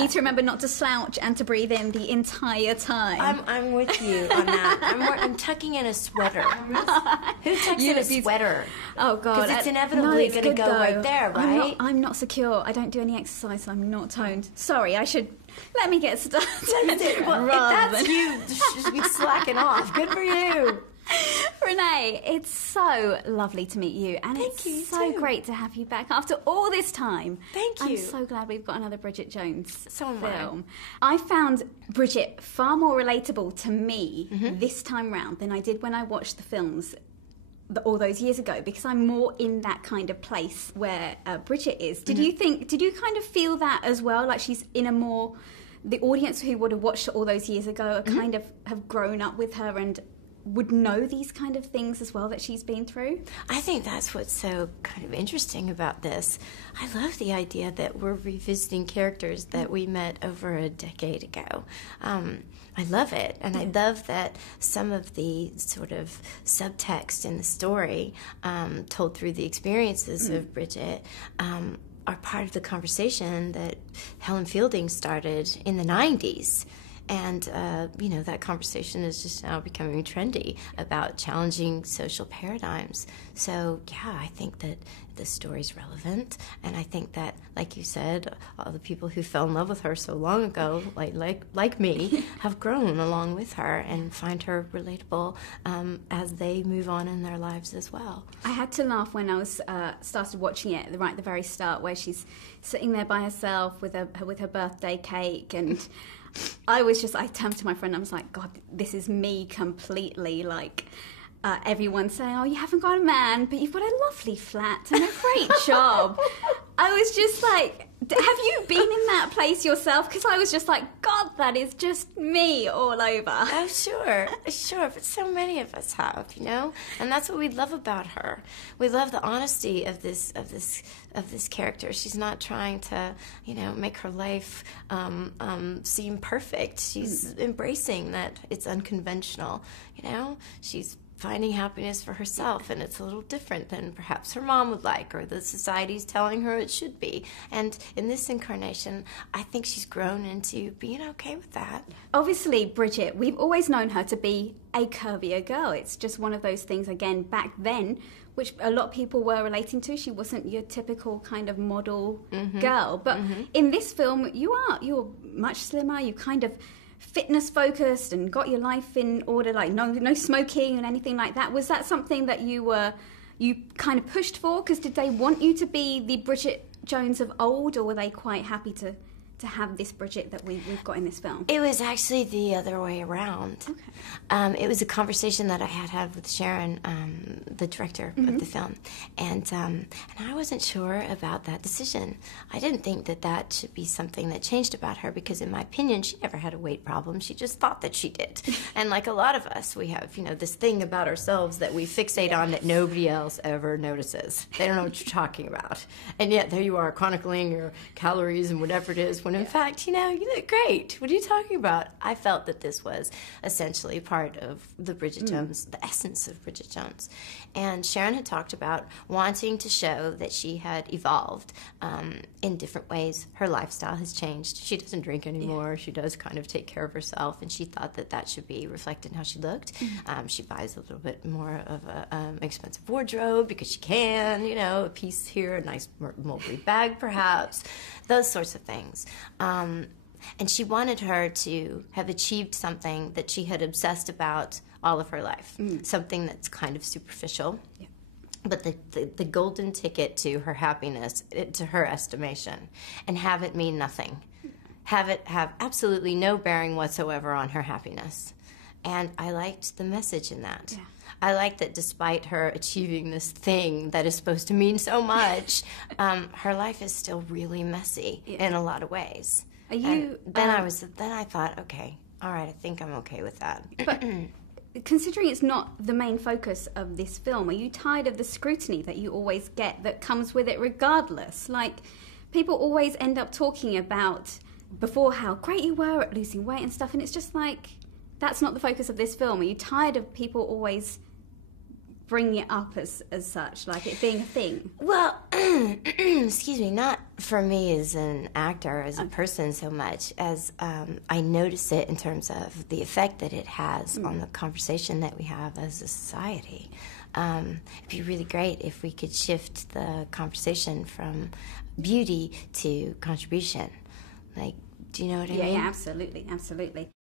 need to remember not to slouch and to breathe in the entire time. I'm with you on that. I'm tucking in a sweater. Who tucks in a sweater? Oh, God. Because it's inevitably going to go right there, right? I'm not secure. I don't do any exercise, so I'm not toned. Sorry, I should... Let me get started. Well, if that's you should be slacking off. Good for you. Renee, it's so lovely to meet you, and Thank you, so too. great to have you back after all this time. Thank you. I'm so glad we've got another Bridget Jones film. I found Bridget far more relatable to me this time round than I did when I watched the films all those years ago, because I'm more in that kind of place where Bridget is. Did you kind of feel that as well? Like she's in a more... The audience who would have watched her all those years ago are kind of have grown up with her and would know these kind of things as well that she's been through? I think that's what's so kind of interesting about this. I love the idea that we're revisiting characters that we met over a decade ago. I love it, and I love that some of the sort of subtext in the story told through the experiences of Bridget are part of the conversation that Helen Fielding started in the 90s. And, that conversation is just now becoming trendy about challenging social paradigms. So, yeah, I think that the story's relevant. And I think that, like you said, all the people who fell in love with her so long ago, like me, have grown along with her and find her relatable as they move on in their lives as well. I had to laugh when I was started watching it right at the very start, where she's sitting there by herself with her birthday cake, and I turned to my friend and I was like, God, this is me completely. Like, everyone saying, oh, you haven't got a man, but you've got a lovely flat and a great job. I was just like, have you been in that place yourself? Because I was just like, God, that is just me all over. Oh, sure, but so many of us have, and that's what we love about her. We love the honesty of this character. She's not trying to, make her life seem perfect. She's embracing that it's unconventional. She's finding happiness for herself, and it's a little different than perhaps her mom would like, or the society's telling her it should be. And in this incarnation, I think she's grown into being okay with that. Obviously, Bridget, we've always known her to be a curvier girl. It's just one of those things, again, back then, which a lot of people were relating to. She wasn't your typical kind of model girl. But in this film, you're much slimmer. You kind of fitness focused and got your life in order, like no smoking and anything like that. Was that something that you kind of pushed for? Because did they want you to be the Bridget Jones of old, or were they quite happy to have this Bridget that we've got in this film? It was actually the other way around. Okay. It was a conversation that I had with Sharon, the director of the film, and I wasn't sure about that decision. I didn't think that should be something that changed about her, because in my opinion, she never had a weight problem. She just thought that she did. And like a lot of us, we have, this thing about ourselves that we fixate on that nobody else ever notices. They don't know what you're talking about. And yet there you are, chronicling your calories and whatever it is, when in fact, you look great. What are you talking about? I felt that this was essentially part of the Bridget Jones, the essence of Bridget Jones. And Sharon had talked about wanting to show that she had evolved in different ways. Her lifestyle has changed. She doesn't drink anymore. She does kind of take care of herself, and she thought that should be reflected in how she looked. She buys a little bit more of an expensive wardrobe because she can, a piece here, a nice Mulberry bag perhaps, those sorts of things. And she wanted her to have achieved something that she had obsessed about all of her life, something that's kind of superficial, but the golden ticket to her happiness, to her estimation, and have it mean nothing. Have it have absolutely no bearing whatsoever on her happiness. And I liked the message in that. Yeah. I liked that despite her achieving this thing that is supposed to mean so much, her life is still really messy in a lot of ways. Then I thought, okay, all right, I think I'm okay with that. But considering it's not the main focus of this film, are you tired of the scrutiny that you always get that comes with it regardless? Like, people always end up talking about before how great you were at losing weight and stuff, and it's just like, that's not the focus of this film. Are you tired of people always bringing it up as such, like it being a thing? Well, excuse me, not for me as an actor, as a person, so much as I notice it in terms of the effect that it has on the conversation that we have as a society. It'd be really great if we could shift the conversation from beauty to contribution. Like, do you know what I mean? Yeah, absolutely, absolutely.